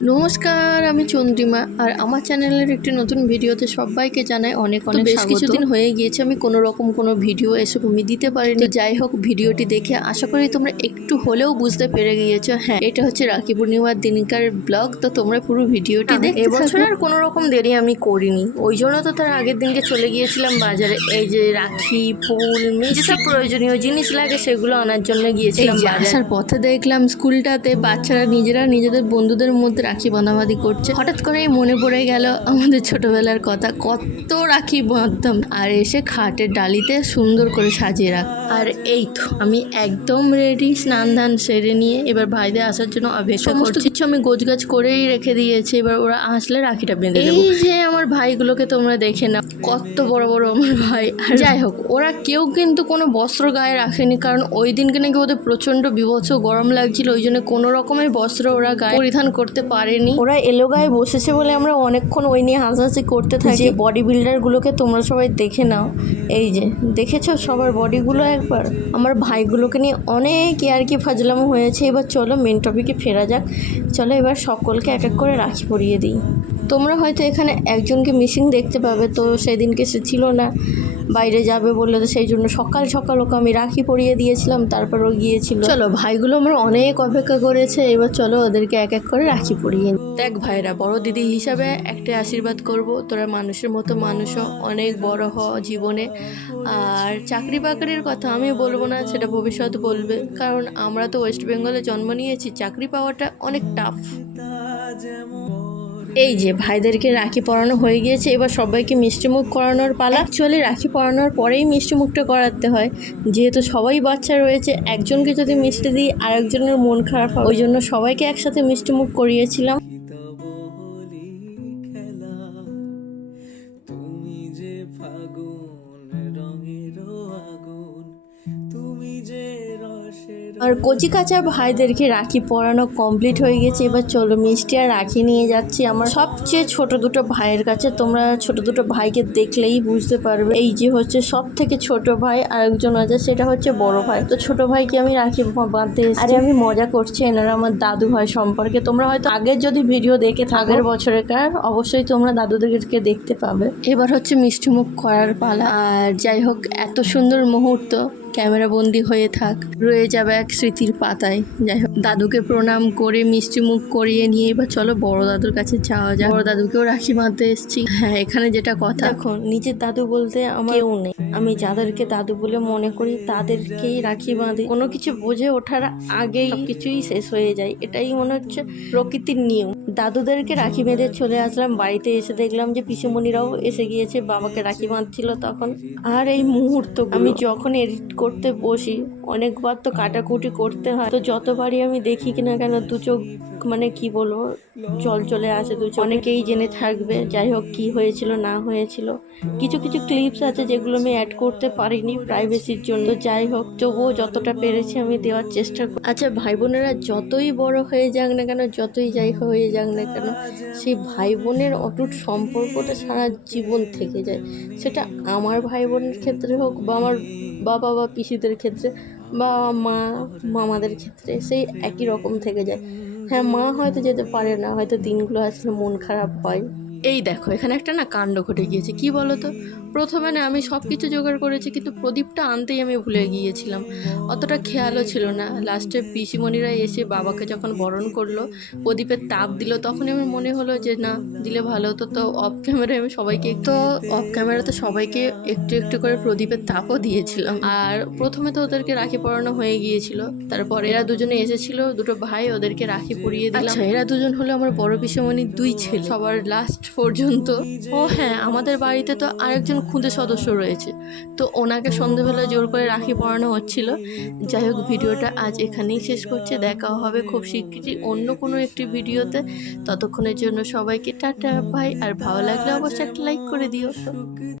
নমস্কার আমি চন্দ্রিমা। আর আমার চ্যানেলের একটি নতুন ভিডিওতে সবাইকে জানাই অনেক অনেক বেশ কিছুদিন হয়ে গিয়েছে আমি কোনো রকম কোনো ভিডিও এসব আমি দিতে পারিনি। যাই হোক ভিডিওটি দেখে আশা করি তোমরা একটু হলেও বুঝতে পেরে গিয়েছো। হ্যাঁ। এটা হচ্ছে রাখি পূর্ণিমার দিনকার ব্লগ তো তোমরা পুরো ভিডিওটি দেখে এবছর আর কোনো রকম দেরি আমি করিনি। ওই জন্য তো তার আগের দিনকে চলে গিয়েছিলাম বাজারে। এই যে রাখি ফুল মিষ্টি প্রয়োজনীয় জিনিস লাগে সেগুলো আনার জন্য গিয়েছিলাম আসার পথে দেখলাম স্কুলটাতে বাচ্চারা নিজেরা নিজেদের বন্ধুদের মধ্যে রাখি বাঁধাবাঁধি করছে। হঠাৎ করেই মনে পড়ে গেল আমাদের ছোটবেলার কথা কত রাখি বাঁধতাম। আর এসে খাটের ডালিতে সুন্দর করে সাজিয়ে রাখ আর এই তো আমি একদম রেডি স্নান ধান সেরে নিয়ে এবার ভাইদের আসার জন্য অপেক্ষা সমস্ত কিছু আমি গোছগাছ করেই রেখে দিয়েছি এবার ওরা আসলে রাখিটা বেঁধে দেবো। এই যে আমার ভাইগুলোকে তোমরা দেখে নাও কত বড় বড় আমার ভাই। আর যাই হোক ওরা কেউ কিন্তু কোনো বস্ত্র গায়ে রাখেনি কারণ ওই দিনকে নাকি ওদের প্রচণ্ড বিভৎস গরম লাগছিল ওই জন্য কোনো রকমের বস্ত্র ওরা গায়ে পরিধান করতে পারেনি। ওরা এলো গায়ে বসেছে বলে আমরা অনেকক্ষণ ওই নিয়ে হাসাহাসি করতে থাকি। বডি বিল্ডারগুলোকে তোমরা সবাই দেখে নাও। এই যে দেখেছ সবার বডিগুলো একবার? আমার ভাইগুলোকে নিয়ে অনেক আর কি ফাজলামো হয়েছে। এবার চলো মেন টপিকে ফেরা যাক। চলো এবার সকলকে এক এক করে রাখি পরিয়ে দিই। তোমরা হয়তো এখানে একজনকে মিসিং দেখতে পাবে তো সেদিনকে সে ছিল না। বাইরে যাবে বললে তো সেই জন্য সকাল সকাল ওকে আমি রাখি পরিয়ে দিয়েছিলাম তারপর ও গিয়েছিল। চলো ভাইগুলো আমার অনেক অপেক্ষা করেছে এবার চলো ওদেরকে এক এক করে রাখি পরিয়ে দেখ ভাইরা বড় দিদি হিসাবে একটা আশীর্বাদ করব তোরা মানুষের মতো মানুষও অনেক বড় হ জীবনে। আর চাকরি বাকরির কথা আমি বলব না সেটা ভবিষ্যৎ বলবে। কারণ আমরা তো ওয়েস্ট বেঙ্গলে জন্ম নিয়েছি চাকরি পাওয়াটা অনেক টাফ এই যে, ভাইদেরকে রাখি পরানো হয়ে গিয়েছে। এবার সবাইকে মিষ্টিমুখ করানোর পালা। অ্যাকচুয়ালি রাখি পরানোর পরেই মিষ্টিমুখটা করাতে হয়। যেহেতু সবাই বাচ্চা রয়েছে, একজনকে যদি মিষ্টি দিই, আরেকজনের মন খারাপ হয়। ওই জন্য সবাইকে একসাথে মিষ্টিমুখ করিয়েছিলাম। আর কচি কাঁচা ভাইদেরকে রাখি পরানো কমপ্লিট হয়ে গেছে। এবার চলো মিষ্টি আর রাখি নিয়ে যাচ্ছি আমার। সবচেয়ে ছোট দুটো ভাইয়ের কাছে তোমরা ছোট দুটো ভাইকে দেখলেই বুঝতে পারবে। এই যে হচ্ছে সব থেকে ছোট ভাই আর একজন আছে, সেটা হচ্ছে বড় ভাই। তো ছোট ভাইকে আমি রাখি বাঁধতে আরে, আমি মজা করছি এনারা আমার দাদু ভাই সম্পর্কে। তোমরা হয়তো আগের যদি ভিডিও দেখে থাকো, আগের বছরেকার, অবশ্যই তোমরা দাদুদেরকে দেখতে পাবে। এবার হচ্ছে মিষ্টিমুখ করার পালা। আর যাই হোক, এত সুন্দর মুহূর্ত। ক্যামেরা বন্দি হয়ে থাক। রয়ে যাবে এক স্মৃতির পাতায়। যাই হোক দাদুকে প্রণাম করে মিষ্টি মুখ করিয়ে নিয়ে এবার চলো বড় দাদুর কাছে যাওয়া যায় বড় দাদুকেও রাখি বাঁধতে এসেছি। হ্যাঁ এখানে যেটা কথা। এখন নিজের দাদু বলতে আমার কেউ নেই। আমি যাদেরকে দাদু বলে মনে করি তাদেরকেই রাখি বাঁধি। কোনো কিছু বুঝে ওঠার আগেই কিছুই শেষ হয়ে যায়। এটাই মনে হচ্ছে প্রকৃতির নিয়ম। দাদুদেরকে রাখি বেঁধে চলে আসলাম। বাড়িতে এসে দেখলাম যে পিসুমণিরাও এসে গিয়েছে, বাবাকে রাখি বাঁধছিল তখন। আর এই মুহূর্ত আমি যখন এডিট করতে বসি অনেকবার তো কাটাকুটি করতে হয়। তো যতবারই আমি দেখি কিনা কেন দু চোখ মানে কি বলব, জল চলে আসে দু অনেকেই জেনে থাকবে, যাই হোক কি হয়েছিল, না হয়েছিল। কিছু কিছু ক্লিপস আছে যেগুলো আমি অ্যাড করতে পারিনি প্রাইভেসির জন্য। যাই হোক, তবুও যতটা পেরেছি আমি দেওয়ার চেষ্টা করি আচ্ছা ভাই বোনেরা যতই বড় হয়ে যাক না কেন, যতই যাই হয়ে যাক না কেন, সেই ভাই বোনের অটুট সম্পর্কটা সারা জীবন থেকে যায়। সেটা আমার ভাই বোনের ক্ষেত্রে হোক বা আমার বাবা বা পিসিদের ক্ষেত্রে বা মা মামাদের ক্ষেত্রে সেই একই রকম থেকে যায়। হ্যাঁ মা হয়তো যেতে পারে না, হয়তো দিনগুলো আসলে মন খারাপ হয়। এই দেখো, এখানে একটা না কাণ্ড ঘটে গিয়েছে, কি বলো তো প্রথমে না আমি সব কিছু জোগাড় করেছি কিন্তু প্রদীপটা আনতেই আমি ভুলে গিয়েছিলাম। অতটা খেয়ালও ছিল না। লাস্টে পিসিমণিরা এসে বাবাকে যখন বরণ করল প্রদীপের তাপ দিল তখনই আমার মনে হলো যে না দিলে ভালো হতো। তো অফ ক্যামেরায় আমি সবাইকে তো অফ ক্যামেরাতে সবাইকে একটু একটু করে প্রদীপের তাপও দিয়েছিলাম। আর প্রথমে তো ওদেরকে রাখি পরানো হয়ে গিয়েছিল। তারপর এরা দুজনে এসেছিল দুটো ভাই ওদেরকে রাখি পরিয়ে দিলাম। আচ্ছা, এরা দুজন হলো আমার বড় পিসিমণির দুই ছেলে। সবার লাস্ট পর্যন্ত। ও হ্যাঁ আমাদের বাড়িতে তো আরেকজন খুদে সদস্য রয়েছে। তো ওনাকে সন্ধেবেলা জোর করে রাখি পরানো হচ্ছিল। যাই হোক, ভিডিওটা আজ এখানেই শেষ করছে। দেখা হবে খুব শিগগিরই অন্য কোনো একটি ভিডিওতে। ততক্ষণের জন্য সবাইকে টাটা ভাই আর ভালো লাগলে অবশ্যই একটা লাইক করে দিও।